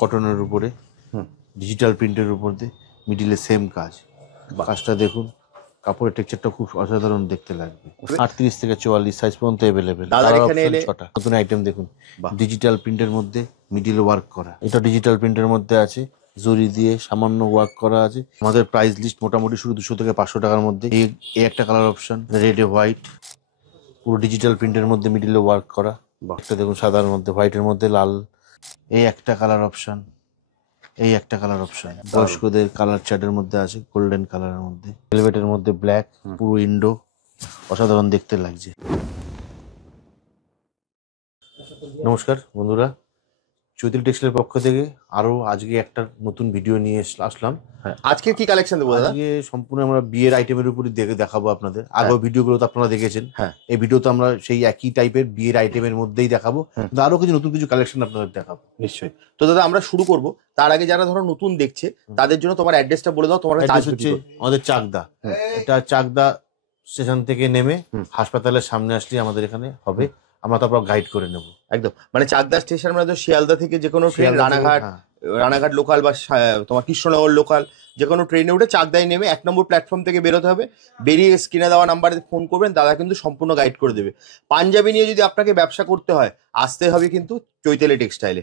কটনের উপরে ডিজিটাল প্রিন্টের উপর দিয়ে মিডিলে সেম কাজ। কাজটা দেখুন, কাপড়ের টেক্সচারটা খুব অসাধারণ দেখতে লাগবে। 38 থেকে 44 সাইজ পর্যন্ত अवेलेबल। দাদার এখানে এলে 6টা নতুন আইটেম দেখুন, ডিজিটাল প্রিন্টের মধ্যে মিডিল ওয়ার্ক করা। এটা ডিজিটাল প্রিন্টের মধ্যে আছে, জরি দিয়ে সামান্য ওয়ার্ক করা আছে। আমাদের প্রাইস লিস্ট মোটামুটি শুরু 200 থেকে 500 টাকার মধ্যে। এই একটা colour option, red a white, পুরো ডিজিটাল প্রিন্টের মধ্যে মিডিলে ওয়ার্ক করা। একটা দেখুন সাদার মধ্যে, হোয়াইটের মধ্যে লাল। এই একটা কালার অপশন, এই একটা কালার অপশন বয়স্কদের কালার চার্টের মধ্যে আছে, গোল্ডেন কালারের মধ্যে, ভেলভেটের মধ্যে ব্ল্যাক, পুরো ইন্ডো, অসাধারণ দেখতে লাগছে। নমস্কার বন্ধুরা, চৈতালি টেক্সটাইলের পক্ষ থেকে আরো আজকে একটা নতুন ভিডিও নিয়ে আসলাম। আজকে কি কালেকশন দেবো দাদা? আজকে সম্পূর্ণ আমরা বিয়ের আইটেমের উপরই দেখাবো আপনাদের। আগের ভিডিওগুলো তো আপনারা দেখেছেন। এই ভিডিও তো আমরা সেই একই টাইপের বিয়ের আইটেমের মধ্যেই দেখাবো, কিন্তু আরো কিছু নতুন কিছু কালেকশন আপনাদের দেখাবো নিশ্চয়ই। তো দাদা আমরা শুরু করব, তার আগে যারা ধরো নতুন দেখছে তাদের জন্য তোমার অ্যাড্রেসটা বলে দাও। তোমার অ্যাড্রেস হচ্ছে আমাদের চাকদা। এটা চাকদা স্টেশন থেকে নেমে হাসপাতালের সামনে আসলে আমাদের এখানে হবে, আমরা তারপর গাইড করে নেব। একদম মানে চাকদা স্টেশন মানে শিয়ালদা থেকে যে কোনো ট্রেন, রানাঘাট লোকাল বা তোমার কৃষ্ণনগর লোকাল যে কোনো ট্রেনে উঠে চাকদায় নেমে 1 নম্বর প্ল্যাটফর্ম থেকে বেরোতে হবে। বেরিয়ে স্ক্রিনে দেওয়া নাম্বারে ফোন করবেন, দাদা কিন্তু সম্পূর্ণ গাইড করে দেবে। পাঞ্জাবি নিয়ে যদি আপনাকে ব্যবসা করতে হয়, আসতে হবে কিন্তু চৈতালি টেক্সটাইলে।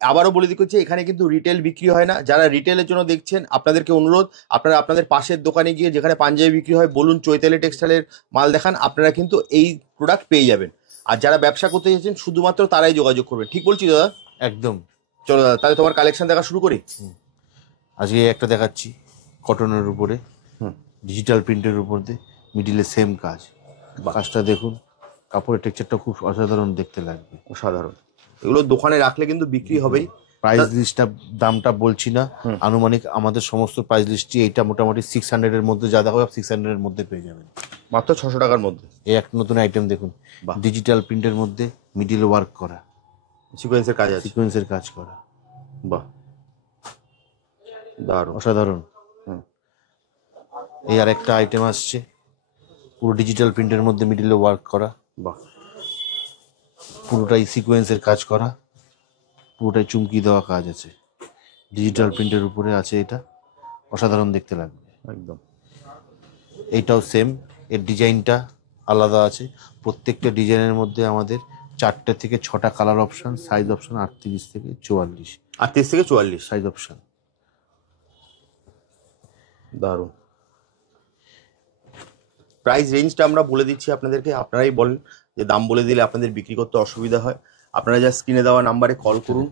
আবারও বলে দিচ্ছি, এখানে কিন্তু রিটেল বিক্রি হয় না। যারা রিটেলের জন্য দেখছেন, আপনাদেরকে অনুরোধ, আপনারা আপনাদের পাশের দোকানে গিয়ে যেখানে পাঞ্জাবি বিক্রি হয় বলুন চৈতালি টেক্সটাইলের মাল দেখান, আপনারা কিন্তু এই প্রোডাক্ট পেয়ে যাবেন। আর যারা ব্যবসা করতে চাইছেন শুধুমাত্র তারাই যোগাযোগ করবেন। ঠিক বলছি দাদা? একদম। চলো দাদা, তাহলে তোমার কালেকশন দেখা শুরু করি। আজকে একটা দেখাচ্ছি কটনের উপরে, ডিজিটাল প্রিন্টের উপর দিয়ে মিডিলে সেম কাজ। কাজটা দেখুন, কাপড়ের টেক্সচারটা খুব অসাধারণ দেখতে লাগবে। অসাধারণ। এগুলো দোকানে রাখলে কিন্তু বিক্রি হবেই। প্রাইস লিস্টটা দামটা বলছি না, আনুমানিক আমাদের সমস্ত প্রাইস লিস্টই এইটা মোটামুটি 600 এর মধ্যে, যা দেখো 600 এর মধ্যে পেয়ে যাবেন, মাত্র 600 টাকার মধ্যে। এই একটা নতুন আইটেম দেখুন, ডিজিটাল প্রিন্টের মধ্যে মিডিল ওয়ার্ক করা, সিকোয়েন্সের কাজ আছে, সিকোয়েন্সের কাজ করা। বাহ, দারুণ, অসাধারণ। এই আর একটা আইটেম আসছে, পুরো ডিজিটাল প্রিন্টের মধ্যে মিডিলে ওয়ার্ক করা। বাহ, পুরোটাই সিকোয়েন্সের কাজ করা, পুরোটাই চুমকি দেওয়া কাজ আছে, ডিজিটাল প্রিন্টের উপরে আছে। এটা অসাধারণ দেখতে লাগবে একদম। এইটাও সেম, এর ডিজাইনটা আলাদা আছে। প্রত্যেকটা ডিজাইনের মধ্যে আমাদের 4টে থেকে 6টা কালার অপশন, সাইজ অপশন 38 থেকে 44। 38 থেকে 44 সাইজ অপশন। দারুণ। প্রাইস রেঞ্জটা আমরা বলে দিচ্ছি আপনাদেরকে, আপনারাই বলেন যে দাম বলে দিলে আপনাদের বিক্রি করতে অসুবিধা হয়। আপনারা যা স্ক্রিনে দেওয়া নাম্বারে কল করুন।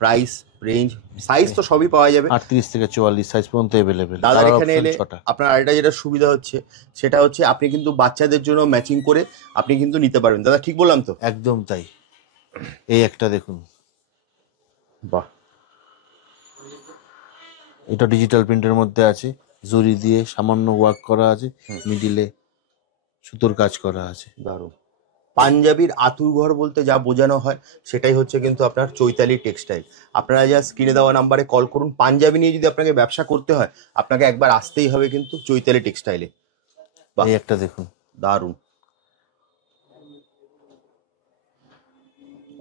প্রাইস রেঞ্জ সাইজ তো সবই পাওয়া যাবে, 38 থেকে 44 সাইজ পর্যন্ত अवेलेबल। দাদার এখানে এলে আপনার আরেকটা যেটা সুবিধা হচ্ছে সেটা হচ্ছে আপনি কিন্তু বাচ্চাদের জন্য ম্যাচিং করে আপনি কিন্তু নিতে পারবেন। দাদা ঠিক বললাম তো? একদম তাই। এই একটা দেখুন, বাহ, এটা ডিজিটাল প্রিন্টের মধ্যে আছে, জরি দিয়ে সামান্য ওয়ার্ক করা আছে, মিডিলে সুতোর কাজ করা আছে। দারুণ। পাঞ্জাবির আতুর ঘর বলতে যা বোঝানো হয় সেটাই হচ্ছে কিন্তু আপনার চৈতালি টেক্সটাইল। আপনারা যা স্ক্রিনে দেওয়া নাম্বারে কল করুন। পাঞ্জাবি নিয়ে যদি আপনাকে ব্যবসা করতে হয়, আপনাকে একবার আসতেই হবে কিন্তু চৈতালি টেক্সটাইলে। এই একটা দেখুন, দারুণ,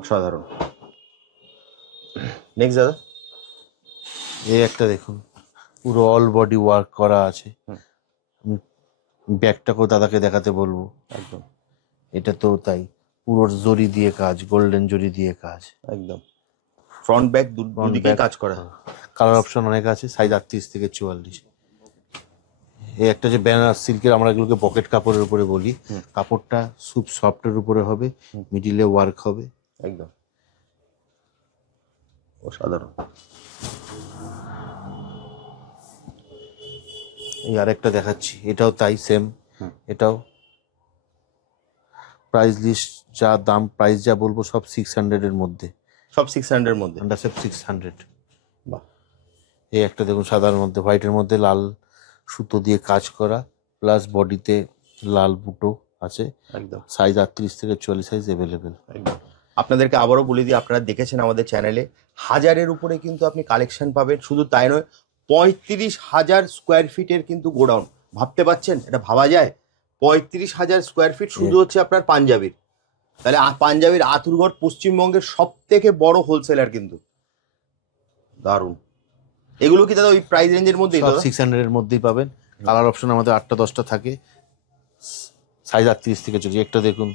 অসাধারণ। নেক্সট দাদা। এই একটা দেখুন, পুরো অল বডি ওয়ার্ক করা আছে। ব্যাগটাকেও দাদাকে দেখাতে বলবো। একদম। এটা তো তাই, পুরো জরি দিয়ে কাজ, গোল্ডেন জরি দিয়ে কাজ। একদম ফ্রন্ট ব্যাক দুদিকে কাজ করা। কালার অপশন অনেক আছে, সাইজ 38 থেকে 44। এই একটা যে ব্যানার সিল্কের, আমরা এগুলোকে পকেট কাপড়ের উপরে বলি, কাপড়টা খুব সফটের উপরে হবে, মিডিলে ওয়ার্ক হবে। একদম অসাধারণ। এই আরেকটা দেখাচ্ছি, এটাও তাই সেম। এটাও প্রাইস লিস্ট যা দাম, প্রাইস যা বলবো সব 600 এর মধ্যে, সব 600 এর মধ্যে, আন্ডার সেভ 600। বাহ। এই একটা দেখুন, সাদার মধ্যে হোয়াইটের মধ্যে লাল সুতো দিয়ে কাজ করা, প্লাস বডিতে লাল বুটো আছে। একদম। সাইজ 38 থেকে 44 সাইজ अवेलेबल। একদম। আপনাদেরকে আবারও বলে দিই, আপনারা দেখেছেন আমাদের চ্যানেলে 1000-এর উপরে কিন্তু আপনি কালেকশন পাবেন। শুধু তাই নয়, 35,000 স্কোয়ার ফিটের কিন্তু গোডাউন। ভাবতে পারছেন? এটা ভাবা যায়? 35,000 স্কোয়ার ফিট শুধু হচ্ছে আপনার পাঞ্জাবির। তাহলে পাঞ্জাবির আতুরঘর পশ্চিমবঙ্গের সব থেকে বড় হোলসেলার কিন্তু। দারুন। এগুলো কি দাদা ওই প্রাইস রেঞ্জের মধ্যেই? সব 600 এর মধ্যেই পাবেন। কালার অপশন আমাদের 8টা 10টা থাকে, সাইজ 38 থেকে চলছে। একটা দেখুন,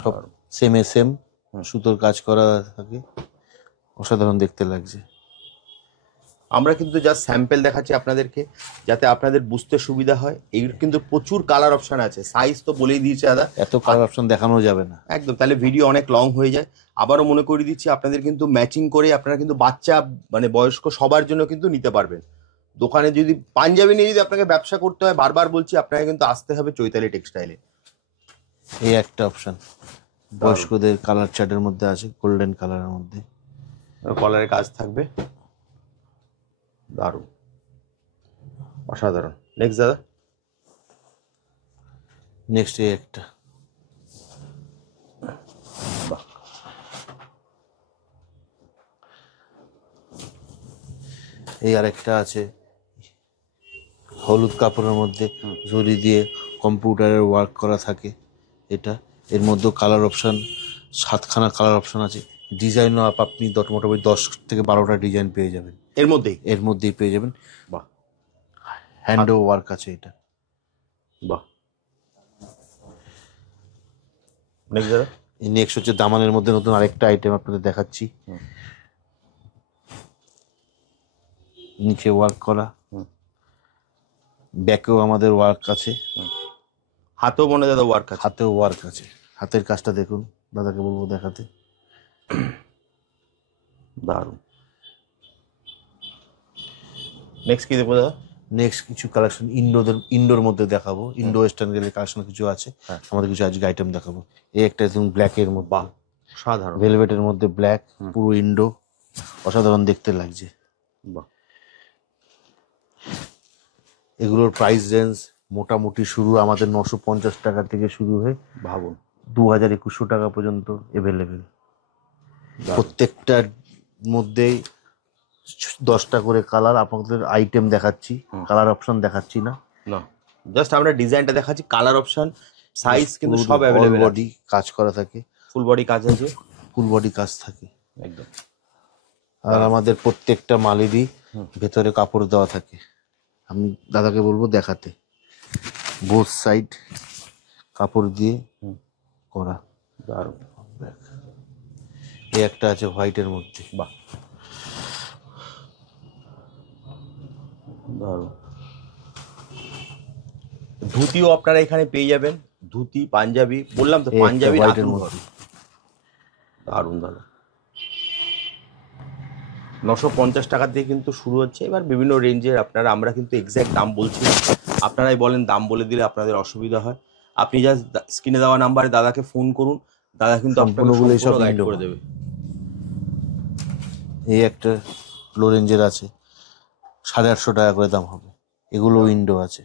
সব সেম সুতোর কাজ করা থাকে, অসাধারণ দেখতে লাগছে। আমরা কিন্তু জাস্ট স্যাম্পল দেখাচ্ছি আপনাদেরকে, যাতে আপনাদের বুঝতে সুবিধা হয়। এর কিন্তু প্রচুর কালার অপশন আছে, সাইজ তো বলেই দিয়েছে দাদা, এত কালার অপশন দেখানো যাবে না একদম, তাহলে ভিডিও অনেক লং হয়ে যায়। আবারও মনে করিয়ে দিচ্ছি, আপনাদের কিন্তু ম্যাচিং করে আপনারা কিন্তু বাচ্চা মানে বয়স্ক সবার জন্য কিন্তু নিতে পারবেন। দোকানে যদি পাঞ্জাবি নিয়ে যদি আপনাকে ব্যবসা করতে হয়, বারবার বলছি আপনাকে কিন্তু আসতে হবে চৈতালি টেক্সটাইলে। এই একটা অপশন বয়স্কদের কালার চার্টের মধ্যে আছে, গোল্ডেন কালারের মধ্যে কলারের কাজ থাকবে, দারুণ, অসাধারণ। নেক্সট দাদা। নেক্সট এই একটা, বাহ, এই আরেকটা আছে হলুদ কাপড়ের মধ্যে জরি দিয়ে কম্পিউটারের ওয়ার্ক করা থাকে। এটা এর মধ্যে কালার অপশন 7খানা কালার অপশন আছে। ডিজাইনও আপনি মোটামুটি 10 থেকে 12টা ডিজাইন পেয়ে যাবেন এর মধ্যেই পেয়ে যাবেন। বাহ, হ্যান্ডও ওয়ার্ক আছে এটা। বাহ। নেক্সট দাদা। নেক্সট হচ্ছে দামানের মধ্যে নতুন আরেকটা আইটেম আপনাদের দেখাচ্ছি। নিচে ওয়ার্ক করা, ব্যাকেও আমাদের ওয়ার্ক আছে, হাতেও মনে দাদা ওয়ার্ক আছে। হাতেও ওয়ার্ক আছে। হাতের কাজটা দেখুন, দাদাকে বলবো দেখাতে। দারুণ। নেক্সট কি দেখবো দাদা? নেক্সট কিছু কালেকশন ইন্ডোর মধ্যে দেখাবো। ইন্ডো ওয়েস্টার্ন গেলে কালেকশন কিছু আছে, আমাদের কিছু আজকে আইটেম দেখাবো। এই একটা দেখুন ব্ল্যাকের মধ্যে, বাহ, সাধারণ ভেলভেটের মধ্যে ব্ল্যাক, পুরো ইন্ডো, অসাধারণ দেখতে লাগছে। বাহ। এগুলোর প্রাইস রেঞ্জ মোটামুটি শুরু আমাদের 950 টাকা থেকে শুরু হয়ে ভাবুন 2000-2100 টাকা পর্যন্ত এভেলেবেল। প্রত্যেকটার মধ্যেই 10টা করে কালার। আপনাদের আইটেম দেখাচ্ছি, কালার অপশন দেখাচ্ছি না, জাস্ট আমরা ডিজাইনটা দেখাচ্ছি। কালার অপশন, সাইজ কিন্তু সব অ্যাভেলেবেল। বডি কাজ করা থাকে, ফুল বডি কাজ আছে, ফুল বডি কাজ থাকে একদম। আর আমাদের প্রত্যেকটা মালেরই ভেতরে কাপড় দেওয়া থাকে। আমি দাদাকে বলবো দেখাতে, বোথ সাইড কাপড় দিয়ে করা। দারুণ। এই একটা আছে হোয়াইটের মধ্যে, বাহ, দারুণ। ধুতিও আপনারা এখানে পেয়ে যাবেন, ধুতি পাঞ্জাবি, বললাম তো পাঞ্জাবি হোয়াইটের মধ্যে। দারুণ দাদা। 950 টাকা দিয়ে কিন্তু শুরু হচ্ছে। এবার বিভিন্ন রেঞ্জের আপনারা, আমরা কিন্তু এক্স্যাক্ট দাম বলছি না, আপনারাই বলেন, দাম বলে দিলে আপনাদের অসুবিধা হয়। আপনি জাস্ট স্ক্রিনে দেওয়া নাম্বারে দাদাকে ফোন করুন, দাদা কিন্তু আপনাকে সম্পূর্ণ গাইড করে দেবে। এই একটা লো রেঞ্জের আছে, 850 টাকা করে দাম হবে। এগুলো উইন্ডো আছে।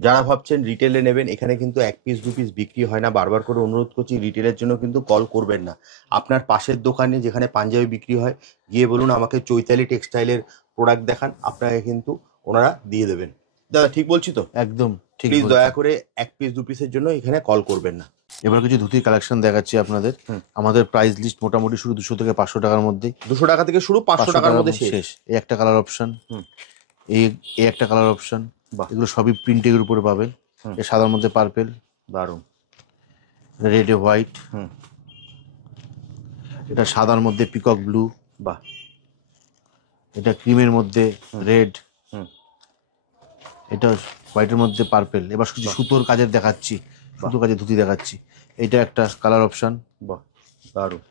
যারা ভাবছেন রিটেলে নেবেন, এখানে কিন্তু 1 পিস 2 পিস বিক্রি হয় না। বারবার করে অনুরোধ করছি, রিটেলের জন্য কিন্তু কল করবেন না। আপনার পাশের দোকানে যেখানে পাঞ্জাবি বিক্রি হয় গিয়ে বলুন আমাকে চৈতালি টেক্সটাইলের প্রোডাক্ট দেখান, আপনাকে কিন্তু ওনারা দিয়ে দেবেন। দাদা ঠিক বলছি তো? একদম ঠিক। প্লিজ দয়া করে 1 পিস 2 পিসের জন্য এখানে কল করবেন না। এবার কিছু ধুতির কালেকশন দেখাচ্ছি আপনাদের। আমাদের প্রাইস লিস্ট মোটামুটি শুরু 200 থেকে 500 টাকার মধ্যে। 200 টাকা থেকে শুরু, 500 টাকার মধ্যে শেষ। এই একটা কালার অপশন, এই একটা কালার অপশন, এগুলো সবই প্রিন্টের উপরে পাবেন। এই সাদার মধ্যে পার্পেল, দারুণ। রেড এ হোয়াইট, এটা সাদার মধ্যে পিকক ব্লু, বাহ, এটা ক্রিমের মধ্যে রেড, এটা হোয়াইটের মধ্যে পার্পেল। এবার কিছু সুতোর কাজের দেখাচ্ছি, সুতোর কাজের ধুতি দেখাচ্ছি। এটা একটা কালার অপশন, বাহ, দারুণ।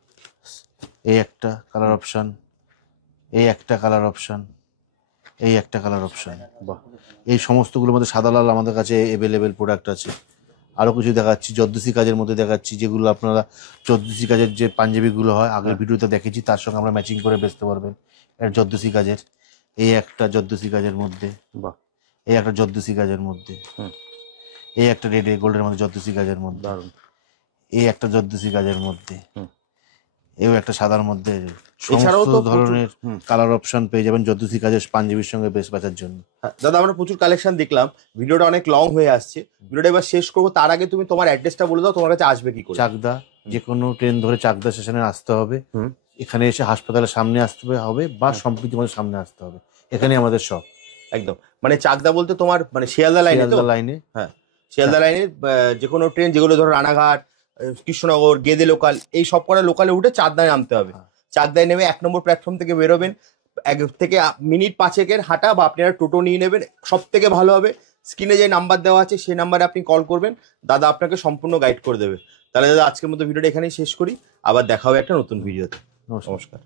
এই একটা কালার অপশন, এই একটা কালার অপশন, এই একটা কালার অপশন। বাহ, এই সমস্তগুলোর মধ্যে সাদা লাল আমাদের কাছে এভেলেবেল প্রোডাক্ট আছে। আরও কিছু দেখাচ্ছি, জর্দসি কাজের মধ্যে দেখাচ্ছি, যেগুলো আপনারা জর্দসি কাজের যে পাঞ্জাবিগুলো হয় আগের ভিডিওতে দেখেছি, তার সঙ্গে আমরা ম্যাচিং করে বেচতে পারবেন। এটা জর্দসি কাজের, এই একটা জর্দসি কাজের মধ্যে, বাহ, এই একটা জর্দসি কাজের মধ্যে, এই একটা রেড গোল্ডের মধ্যে জর্দসি কাজের মধ্যে, দারুণ। এই একটা জর্দসি কাজের মধ্যে, এও একটা সাদার মধ্যে। এছাড়াও সমস্ত তো ধরনের কালার অপশন পেয়ে যাবেন জর্দসি কাজের পাঞ্জাবির সঙ্গে বেশ বাঁচার জন্য। দাদা আমরা প্রচুর কালেকশন দেখলাম, ভিডিওটা অনেক লং হয়ে আসছে, ভিডিওটা এবার শেষ করবো। তার আগে তুমি তোমার অ্যাড্রেসটা বলে দাও, তোমার কাছে আসবে কি করে? চাকদা, যে কোনো ট্রেন ধরে চাকদা স্টেশনে আসতে হবে। এখানে এসে হাসপাতালের সামনে আসতে হবে বা সম্প্রীতি মঞ্চের সামনে আসতে হবে, এখানে আমাদের শপ। একদম, মানে চাকদা বলতে তোমার মানে শিয়ালদা লাইনে তো? লাইনে, হ্যাঁ, শিয়ালদা লাইনে যে কোনো ট্রেন যেগুলো ধরো রানাঘাট, কৃষ্ণনগর, গেদে লোকাল, এই সব কটা লোকালে উঠে চাকদায় নামতে হবে। চাকদায় নেমে 1 নম্বর প্ল্যাটফর্ম থেকে বেরোবেন, থেকে মিনিট 5 হাঁটা, বা আপনারা টোটো নিয়ে নেবেন, সব থেকে ভালো হবে। স্ক্রিনে যে নাম্বার দেওয়া আছে সেই নাম্বারে আপনি কল করবেন, দাদা আপনাকে সম্পূর্ণ গাইড করে দেবে। তাহলে দাদা আজকের মতো ভিডিওটা এখানেই শেষ করি, আবার দেখা হবে একটা নতুন ভিডিওতে। নমস্কার। নমস্কার।